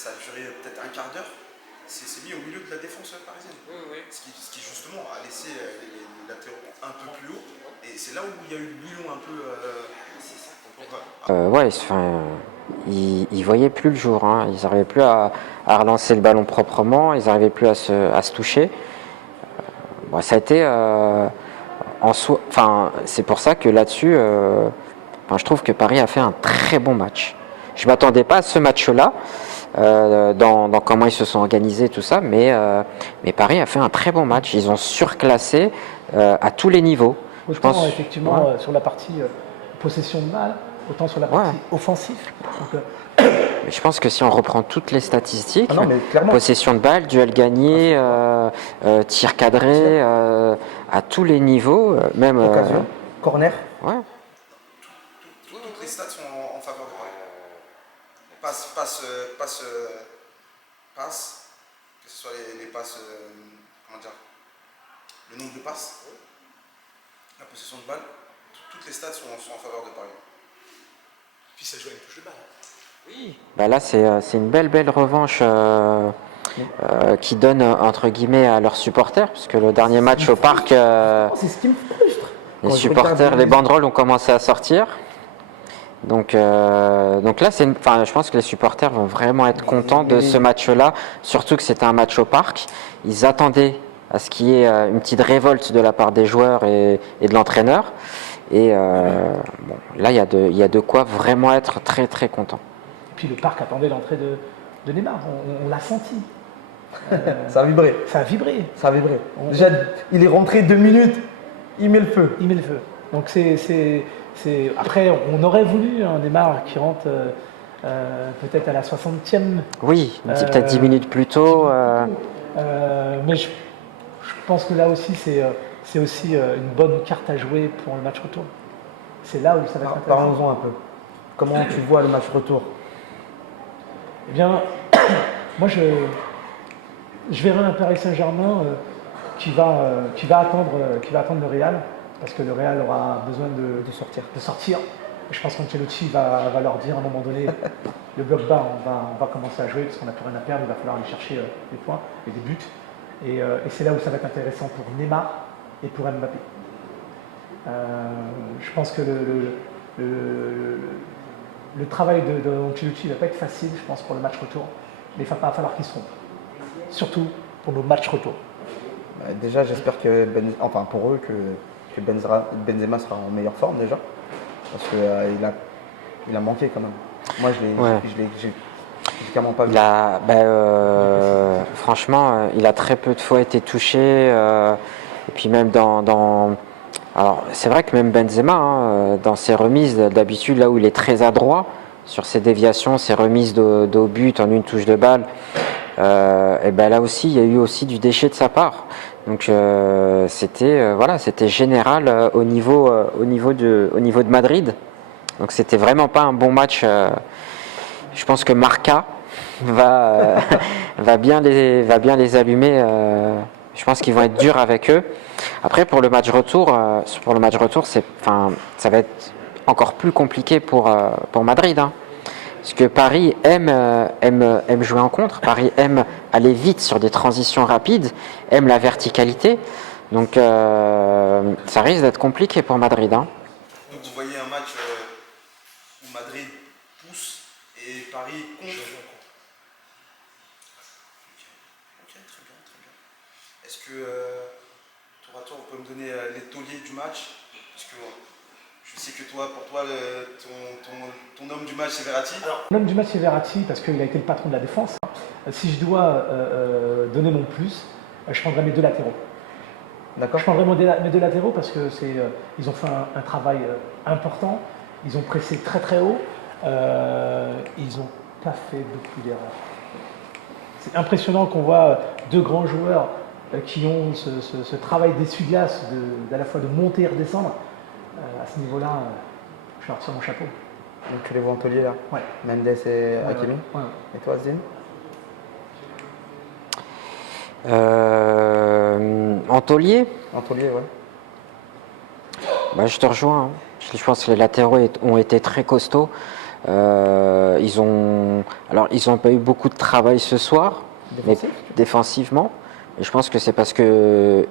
ça a duré peut-être un quart d'heure. C'est mis au milieu de la défense parisienne. Oui. Ce qui justement a laissé les latéraux un peu plus haut. Et c'est là où il y a eu le bouillon un peu. C'est ça, Ouais, enfin, ils voyaient plus le jour. Hein. Ils n'arrivaient plus à relancer le ballon proprement. Ils n'arrivaient plus à se toucher. Bon, ça a été en soi. Enfin, c'est pour ça que là-dessus, je trouve que Paris a fait un très bon match. Je m'attendais pas à ce match-là. Dans comment ils se sont organisés, tout ça, mais Paris a fait un très bon match. Ils ont surclassé à tous les niveaux. Autant je pense, effectivement ouais. sur la partie possession de balle, autant sur la partie offensive. Donc, mais je pense que si on reprend toutes les statistiques, clairement, possession de balle, duel gagné, tir cadré, à tous les niveaux, même occasion, corner. Ouais. Toutes les stats sont en faveur de Paris. Passe, que ce soit les passes, comment dire, le nombre de passes, la possession de balle, toutes les stats sont en faveur de Paris. Puis ça joue à une touche de balle. Oui. Bah là, c'est une belle revanche qui donne entre guillemets à leurs supporters, puisque le dernier match au parc, c'est ce qui me frustre. les supporters, les banderoles ont commencé à sortir. Donc là, je pense que les supporters vont vraiment être contents de ce match-là, surtout que c'était un match au parc. Ils attendaient à ce qu'il y ait une petite révolte de la part des joueurs et de l'entraîneur. Et là, il y a de quoi vraiment être très très content. Et puis le parc attendait l'entrée de Neymar, on l'a senti. Ça a vibré. Ça a vibré. Ça a vibré. Déjà, il est rentré 2 minutes, il met le feu. Il met le feu. Donc après, on aurait voulu un Neymar qui rentre peut-être à la 60e. Oui, peut-être 10 minutes plus tôt. Mais je pense que là aussi, c'est aussi une bonne carte à jouer pour le match retour. C'est là où ça va être intéressant. Parlons-en un peu. Comment tu vois le match retour? Eh bien, moi je verrai un Paris Saint-Germain qui va attendre le Real, parce que le Real aura besoin de sortir. Je pense qu'Ancelotti va leur dire à un moment donné, le bloc bas, on va commencer à jouer parce qu'on n'a plus rien à perdre, il va falloir aller chercher des points et des buts. Et c'est là où ça va être intéressant pour Neymar et pour Mbappé. Je pense que le travail d'Ancelotti ne va pas être facile, je pense, pour le match retour, mais il va falloir qu'ils se trompent. Surtout pour nos matchs retour. Déjà, j'espère que pour eux que Benzema sera en meilleure forme déjà, parce qu'il a manqué quand même. Moi, j'ai clairement pas vu. Franchement, il a très peu de fois été touché, et puis même alors, c'est vrai que même Benzema, dans ses remises, d'habitude, là où il est très adroit, sur ses déviations, ses remises au but en une touche de balle, et là aussi, il y a eu aussi du déchet de sa part. Donc, c'était général au niveau de Madrid. Donc, c'était vraiment pas un bon match. Je pense que Marca va bien les allumer. Je pense qu'ils vont être durs avec eux. Après, pour le match retour, ça va être encore plus compliqué pour Madrid. Hein. Parce que Paris aime jouer en contre. Paris aime aller vite sur des transitions rapides, aime la verticalité. Donc, ça risque d'être compliqué pour Madrid. Hein. Donc, vous voyez un match où Madrid pousse et Paris contre. Ok, très bien. Est-ce que, tour à tour, vous pouvez me donner les tauliers du match? Parce que je sais que pour toi, ton homme du match, c'est Verratti. L'homme du match, c'est Verratti, parce qu'il a été le patron de la défense. Si je dois donner mon plus, je prendrai mes deux latéraux. D'accord. Je prendrai mes deux latéraux parce que ils ont fait un travail important. Ils ont pressé très très haut. Ils n'ont pas fait beaucoup d'erreurs. C'est impressionnant qu'on voit deux grands joueurs qui ont ce travail d'essuie-glace, à la fois de monter et redescendre. À ce niveau-là, je leur tire mon chapeau. Donc tu les vois en taulier là? Ouais. Mendes et Hakimi? Ouais. Et toi, Zine? En taulier? En taulier, ouais. Je te rejoins. Hein. Je pense que les latéraux ont été très costauds. Alors, ils n'ont pas eu beaucoup de travail ce soir, mais défensivement. Et je pense que c'est parce que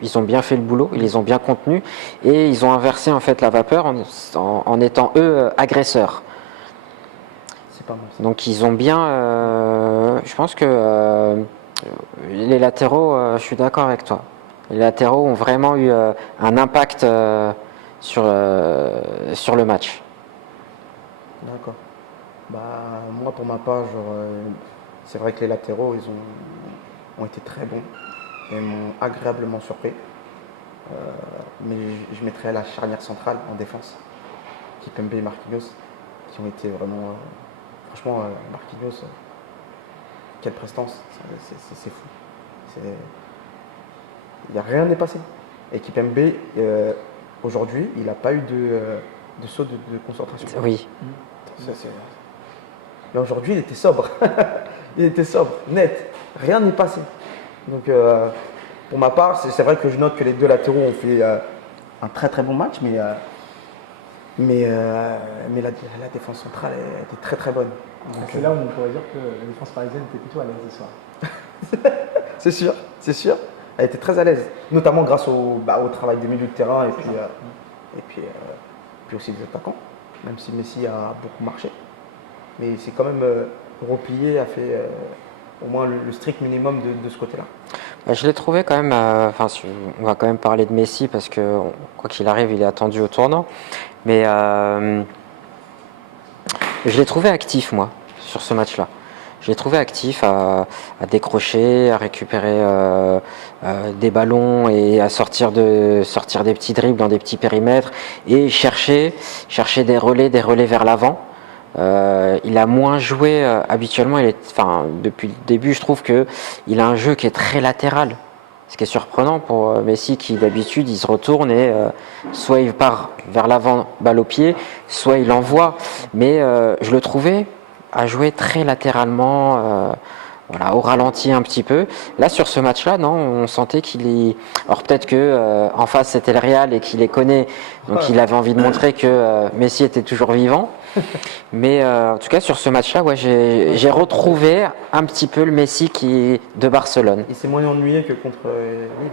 ils ont bien fait le boulot, ils les ont bien contenus et ils ont inversé en fait la vapeur en étant eux agresseurs. C'est pas mal. Donc ils ont bien, je pense que les latéraux, je suis d'accord avec toi. Les latéraux ont vraiment eu un impact sur le match. D'accord. Bah, moi, pour ma part, c'est vrai que les latéraux, ont été très bons et m'ont agréablement surpris. Mais je mettrais la charnière centrale en défense, Kimpembe et Marquinhos, qui ont été vraiment. Franchement, Marquinhos, quelle prestance, c'est fou. Rien n'est passé. Et Kimpembe, aujourd'hui, il n'a pas eu de saut de concentration. Oui. Mais aujourd'hui, il était sobre. Il était sobre, net. Rien n'est passé. Donc, pour ma part, c'est vrai que je note que les deux latéraux ont fait un très très bon match, mais la défense centrale était très très bonne. C'est là où on pourrait dire que la défense parisienne était plutôt à l'aise ce soir. C'est sûr, c'est sûr. Elle était très à l'aise, notamment grâce au travail des milieux de terrain et puis aussi des attaquants, même si Messi a beaucoup marché. Mais c'est quand même replié, a fait au moins le strict minimum de ce côté-là. Je l'ai trouvé quand même, on va quand même parler de Messi parce que quoi qu'il arrive, il est attendu au tournant. Mais je l'ai trouvé actif, moi, sur ce match-là. Je l'ai trouvé actif à décrocher, à récupérer des ballons et à sortir des petits dribbles dans des petits périmètres et chercher des relais vers l'avant. Il a moins joué habituellement. Depuis le début, je trouve qu'il a un jeu qui est très latéral. Ce qui est surprenant pour Messi qui d'habitude il se retourne et soit il part vers l'avant, balle au pied, soit il envoie. Mais je le trouvais à jouer très latéralement, au ralenti un petit peu. Là sur ce match-là, non, on sentait qu'il est. Alors peut-être que en face c'était le Real et qu'il les connaît, donc il avait envie de montrer que Messi était toujours vivant. Mais en tout cas sur ce match-là, ouais, j'ai retrouvé un petit peu le Messi de Barcelone. Il s'est moins ennuyé que contre Lille.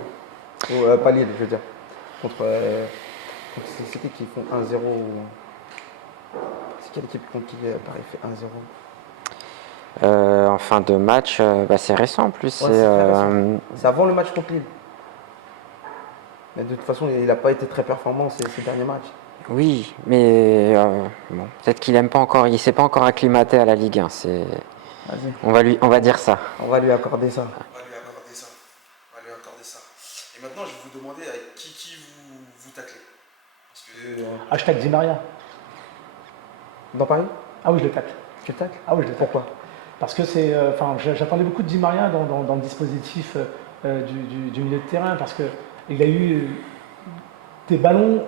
Ou pas Lille, je veux dire. C'est qui font 1-0 C'est quelle équipe contre qui Paris fait 1-0 En fin de match, c'est récent en plus. Ouais, c'est avant le match contre Lille. Mais de toute façon, il n'a pas été très performant ces derniers matchs. Oui, mais peut-être qu'il aime pas encore, il s'est pas encore acclimaté à la Ligue 1. On va dire ça. On va lui accorder ça. Et maintenant, je vais vous demander avec qui vous taclez. Parce que, Hashtag Di Maria. Dans Paris? Ah oui, je le tacle. Tu le tacles? Ah oui, je le tacle. Pourquoi? Parce que j'attendais beaucoup de Di Maria dans le dispositif du milieu de terrain, parce qu'il a eu des ballons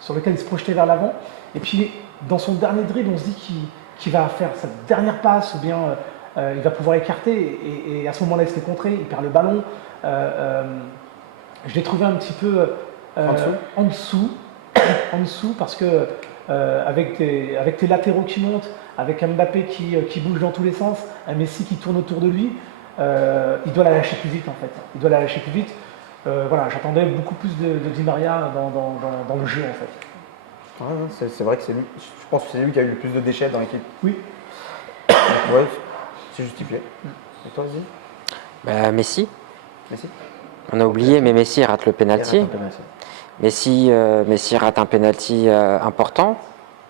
sur lesquels il se projetait vers l'avant, et puis dans son dernier dribble, on se dit qu'il va faire sa dernière passe, ou bien il va pouvoir écarter, et à ce moment-là, il se fait contrer, il perd le ballon. Je l'ai trouvé un petit peu en dessous, parce que avec tes latéraux qui montent, avec un Mbappé qui bouge dans tous les sens, un Messi qui tourne autour de lui, il doit la lâcher plus vite en fait. Il doit la lâcher plus vite. J'attendais beaucoup plus de Di Maria dans le jeu en fait. Ouais, c'est vrai que c'est lui. Je pense que c'est lui qui a eu le plus de déchets dans l'équipe. Oui. Ouais, c'est justifié. Et toi, Zé? Messi. Messi. On a oublié, mais Messi rate le penalty. Messi rate un penalty important,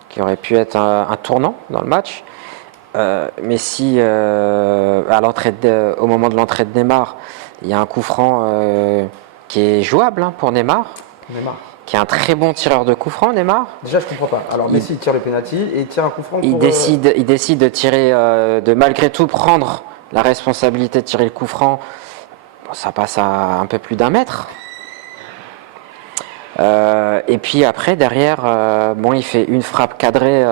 qui aurait pu être un tournant dans le match. Messi, au moment de l'entrée de Neymar, il y a un coup franc qui est jouable pour Neymar, qui est un très bon tireur de coup franc, Neymar. Déjà, je comprends pas. Alors, Messi il tire le penalty et il tire un coup franc. Il décide de tirer, de malgré tout prendre la responsabilité de tirer le coup franc. Bon, ça passe à un peu plus d'1 mètre. Et puis après, derrière, il fait une frappe cadrée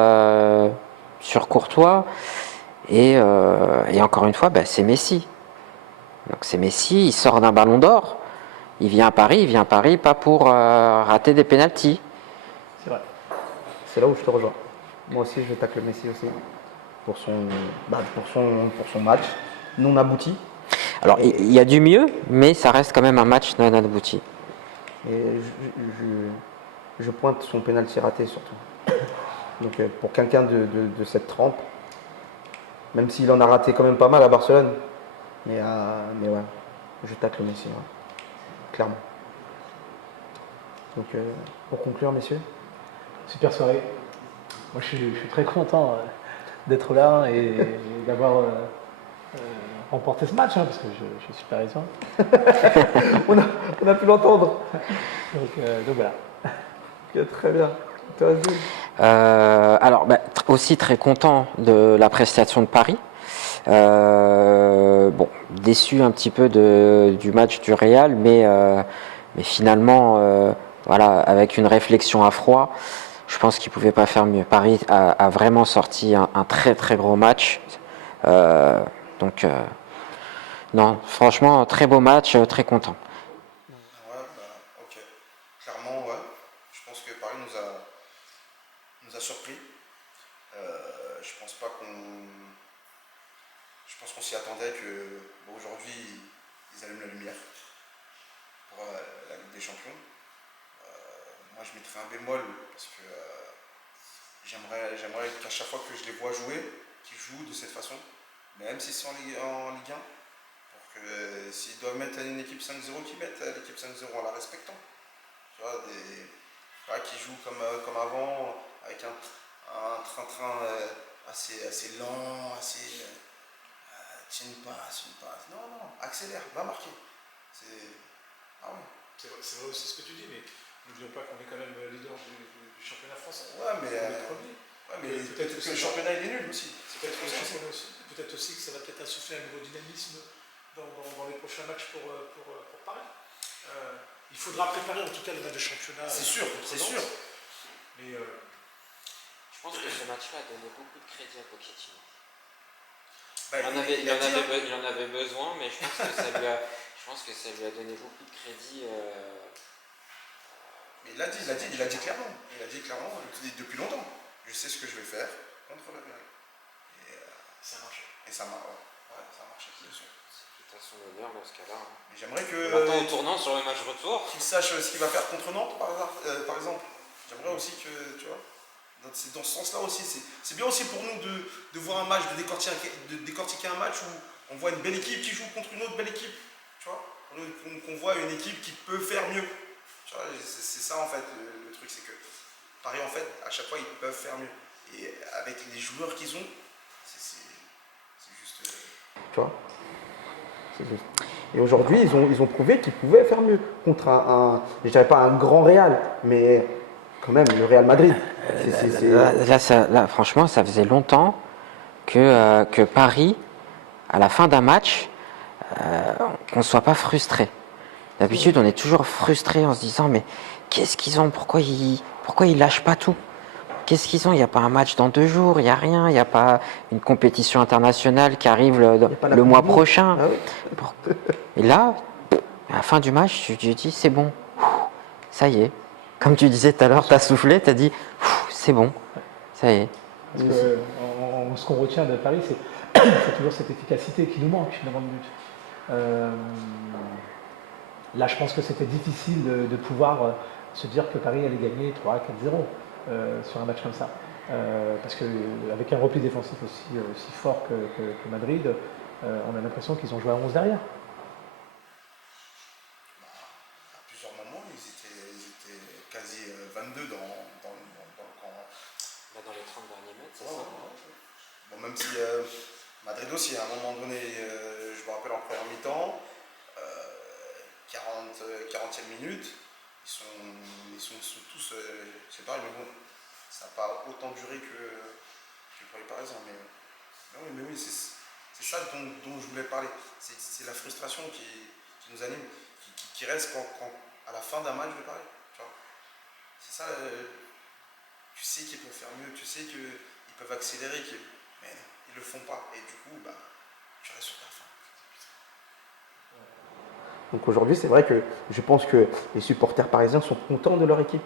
sur Courtois. Et encore une fois, c'est Messi. Donc c'est Messi, il sort d'un ballon d'or. Il vient à Paris, pas pour rater des pénaltys. C'est vrai. C'est là où je te rejoins. Moi aussi, je tacle Messi aussi. pour son match non abouti. Alors, il y a du mieux, mais ça reste quand même un match non abouti. Et je pointe son pénalty raté surtout. Donc pour quelqu'un de cette trempe, même s'il en a raté quand même pas mal à Barcelone, mais ouais, je tacle Messi, ouais, clairement. Donc pour conclure, messieurs. Super soirée. Moi, je suis très content d'être là et d'avoir remporté ce match, hein, parce que je suis parisien. on a pu l'entendre. Donc voilà. Ok, très bien. Toi, Jules. Alors, aussi très content de la prestation de Paris. Bon, déçu un petit peu du match du Real, mais finalement, voilà, avec une réflexion à froid, je pense qu'il ne pouvait pas faire mieux. Paris a vraiment sorti un très très gros match. Donc, non, franchement, très beau match, très content. Ouais, ok. Clairement, ouais. Je pense que Paris nous a surpris. Je pense pas je pense qu'on s'y attendait que aujourd'hui ils allument la lumière pour la Ligue des Champions. Moi je mettrais un bémol parce que j'aimerais qu'à chaque fois que je les vois jouer, qu'ils jouent de cette façon, même si c'est en Ligue 1. S'ils doivent mettre une équipe 5-0, qu'ils mettent l'équipe 5-0 en la respectant. Tu vois, qui jouent comme avant, avec un train-train assez lent, tiens une passe. Non, accélère, va marquer. Ah ouais. C'est vrai aussi ce que tu dis, mais n'oublions pas qu'on est quand même leader du championnat français. Ouais, mais peut-être que le championnat il est nul aussi. Peut-être aussi que ça va peut-être insuffler un nouveau dynamisme dans les prochains matchs pour Paris. Il faudra préparer en tout cas le match de championnat. C'est sûr, c'est sûr. Mais je pense que ce match-là a donné beaucoup de crédit à Pochettino. Il en avait besoin, mais je pense que ça lui a donné beaucoup de crédit. Mais il a dit clairement. Il a dit clairement depuis longtemps. Je sais ce que je vais faire contre le Real. ça a marché. Et ça a marché, bien sûr. C'est à son honneur dans ce cas-là. Mais j'aimerais que. Maintenant, au tournant sur le match retour. Qu'il sache ce qu'il va faire contre Nantes, par exemple. J'aimerais aussi que, tu vois, c'est dans ce sens-là aussi. C'est bien aussi pour nous de voir un match, de décortiquer un match où on voit une belle équipe qui joue contre une autre belle équipe. Tu vois, qu'on voit une équipe qui peut faire mieux. Tu vois, c'est ça en fait le truc, c'est que Paris en fait, à chaque fois ils peuvent faire mieux. Et avec les joueurs qu'ils ont, c'est juste. Tu vois, c'est juste. Et aujourd'hui, ils ont prouvé qu'ils pouvaient faire mieux contre je dirais pas un grand Real, mais quand même le Real Madrid. Là, franchement, ça faisait longtemps que Paris, à la fin d'un match, qu'on ne soit pas frustré. D'habitude, on est toujours frustré en se disant mais qu'est-ce qu'ils ont, pourquoi ils lâchent pas tout? Qu'est-ce qu'ils ont? Il n'y a pas un match dans 2 jours, il n'y a rien, il n'y a pas une compétition internationale qui arrive le mois prochain. Ah oui. Et là, à la fin du match, tu te dis c'est bon, ça y est. Comme tu disais tout à l'heure, tu as soufflé, tu as dit c'est bon, ça y est. Parce que ce qu'on retient de Paris, c'est toujours cette efficacité qui nous manque dans le but. Là, je pense que c'était difficile de pouvoir se dire que Paris allait gagner 3-4-0 sur un match comme ça. Parce qu'avec un repli défensif aussi fort que Madrid, on a l'impression qu'ils ont joué à 11 derrière. À plusieurs moments, ils étaient quasi 22 dans le camp. Dans les 30 derniers mètres, c'est Ouais, ça. Bon, même si Madrid aussi, à un moment donné, je me rappelle en première mi-temps, 40e minute, ils sont tous, c'est pareil, mais bon, ça n'a pas autant duré que pour les Parisiens. Mais oui, c'est ça dont je voulais parler. C'est la frustration qui nous anime, qui reste quand à la fin d'un match de Paris. Tu vois, c'est ça, tu sais qu'ils peuvent faire mieux, tu sais qu'ils peuvent accélérer, mais ils ne le font pas. Et du coup, tu restes sur ta fin. Donc aujourd'hui, c'est vrai que je pense que les supporters parisiens sont contents de leur équipe,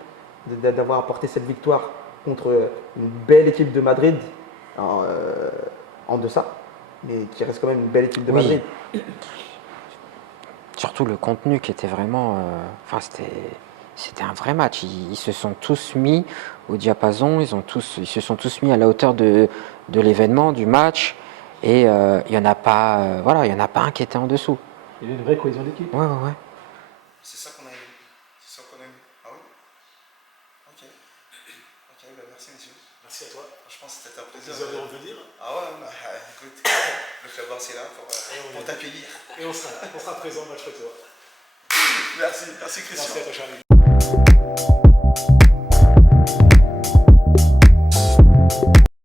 d'avoir apporté cette victoire contre une belle équipe de Madrid. Alors, en deçà, mais qui reste quand même une belle équipe de Oui. Madrid. Surtout le contenu qui était vraiment. Enfin, c'était un vrai match. Ils se sont tous mis au diapason, ils se sont tous mis à la hauteur de l'événement, du match. Et il n'y en a pas, voilà, il y en a pas un qui était en dessous. Il y a une vraie cohésion d'équipe. Ouais, ouais, ouais. C'est ça qu'on a aimé. C'est ça qu'on a aimé. Ah oui. Ok. Ok, bah merci messieurs. Merci à toi. Franchement, c'était un plaisir. Plaisir de revenir. Ah ouais, bah écoute, le club Barça est là pour t'accueillir. Et on sera présent au match retour. Merci Christian. Merci à toi, Charlie.